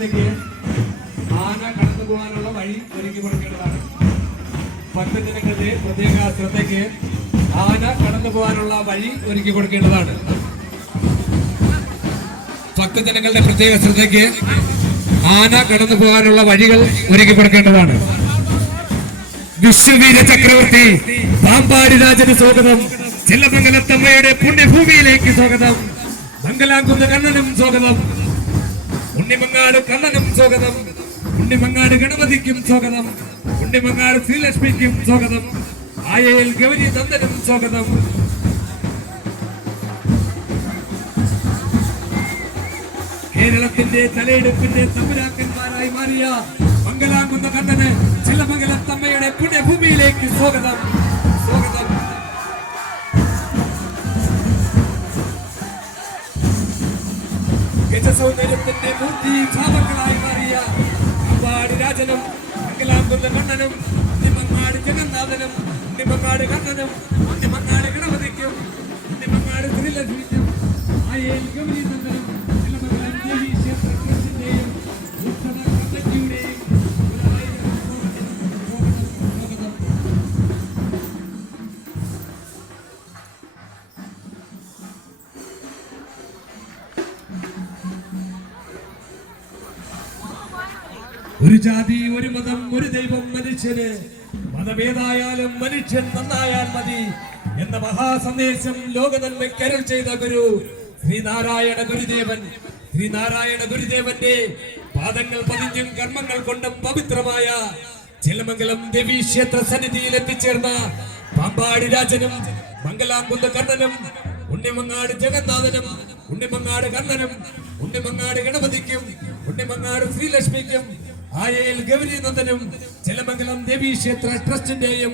ശ്രദ്ധയ്ക്ക് ആന കടന്നു പോകാനുള്ള വഴി ഒരുക്കി കൊടുക്കേണ്ടതാണ്. ഭക്തജനങ്ങളുടെ പ്രത്യേക ശ്രദ്ധയ്ക്ക് ആന കടന്നു പോകാനുള്ള വഴി ഒരുക്കി കൊടുക്കേണ്ടതാണ്. ഭക്തജനങ്ങളുടെ പ്രത്യേക ശ്രദ്ധയ്ക്ക് ആന കടന്നു പോകാനുള്ള വഴികൾ ഒരുക്കി കൊടുക്കേണ്ടതാണ്. വിശ്വവീര ചക്രവർത്തി പാമ്പാടി രാജന് സ്വാഗതം. ചെല്ലമംഗലത്തമ്മയുടെ പുണ്യഭൂമിയിലേക്ക് സ്വാഗതം. മംഗലാംകുന്ന് കണ്ണനും സ്വാഗതം. ഉണ്ണിമങ്ങാട് കണ്ണനും സ്വാഗതം. ഉണ്ണിമങ്ങാട് ഗണപതിക്കും സ്വാഗതം. ഉണ്ണിമങ്ങാട് ശ്രീലക്ഷ്മിക്കും സ്വാഗതം. ആയയിൽ ഗൗരി നന്ദനും സ്വാഗതം. കേരളത്തിന്റെ തലയെടുപ്പിന്റെ തമ്പുരാക്കന്മാരായി മാറിയ മംഗലാംകുന്ന് കണ്ണന് ചെല്ലമംഗലത്തമ്മയുടെ പുണ്യഭൂമിയിലേക്ക് സ്വാഗതം. സ്വാഗതം. ഗജസൗന്ദര്യത്തിന്റെ മൂർത്തി ക്ഷാമങ്ങളായി മാറിയ പാമ്പാടി രാജനും മംഗലാംകുന്ന് കണ്ണനും ഉണ്ണിമങ്ങാട് ജഗന്നാഥനും ഉണ്ണിമങ്ങാട് കണ്ണനും ഉണ്ണിമങ്ങാട് ഗണപതിക്കും ഉണ്ണിമങ്ങാട് ശ്രീലക്ഷ്മിക്കും ആയയിൽ ഗൗരി നന്ദനും ചെല്ലമംഗലം ദേവി ക്ഷേത്ര ട്രസ്റ്റിന്റെയും ഉത്സവ കമ്മിറ്റിയുടെയും ഒരു ജാതി, ഒരു മതം, ഒരു ദൈവം മനുഷ്യന്. മതമേതായാലും മനുഷ്യൻ നന്നായാൽ മതി എന്ന മഹാസന്ദേശം ലോകനന്മയ്ക്ക് അരുൾ ചെയ്ത ഗുരു ശ്രീനാരായണ ഗുരുദേവൻ. ശ്രീനാരായണ ഗുരുദേവന്റെ പാദങ്ങൾ പതിഞ്ഞും കർമ്മങ്ങൾ കൊണ്ടും പവിത്രമായ ചെല്ലമംഗലം ദേവി ക്ഷേത്ര സന്നിധിയിൽ എത്തിച്ചേർന്ന പാമ്പാടി രാജനും മംഗലാംകുന്ന് കണ്ണനും ഉണ്ണിമങ്ങാട് ജഗന്നാഥനും ഉണ്ണിമങ്ങാട് കണ്ണനും ഉണ്ണിമങ്ങാട് ഗണപതിക്കും ഉണ്ണിമങ്ങാട് ശ്രീലക്ഷ്മിക്കും ആയയിൽ ഗൗരി നന്ദനും ചെല്ലമംഗലം ദേവി ക്ഷേത്ര ട്രസ്റ്റിന്റെയും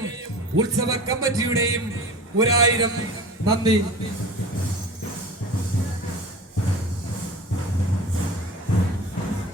ഉത്സവ കമ്മിറ്റിയുടെയും 1000 നന്ദി.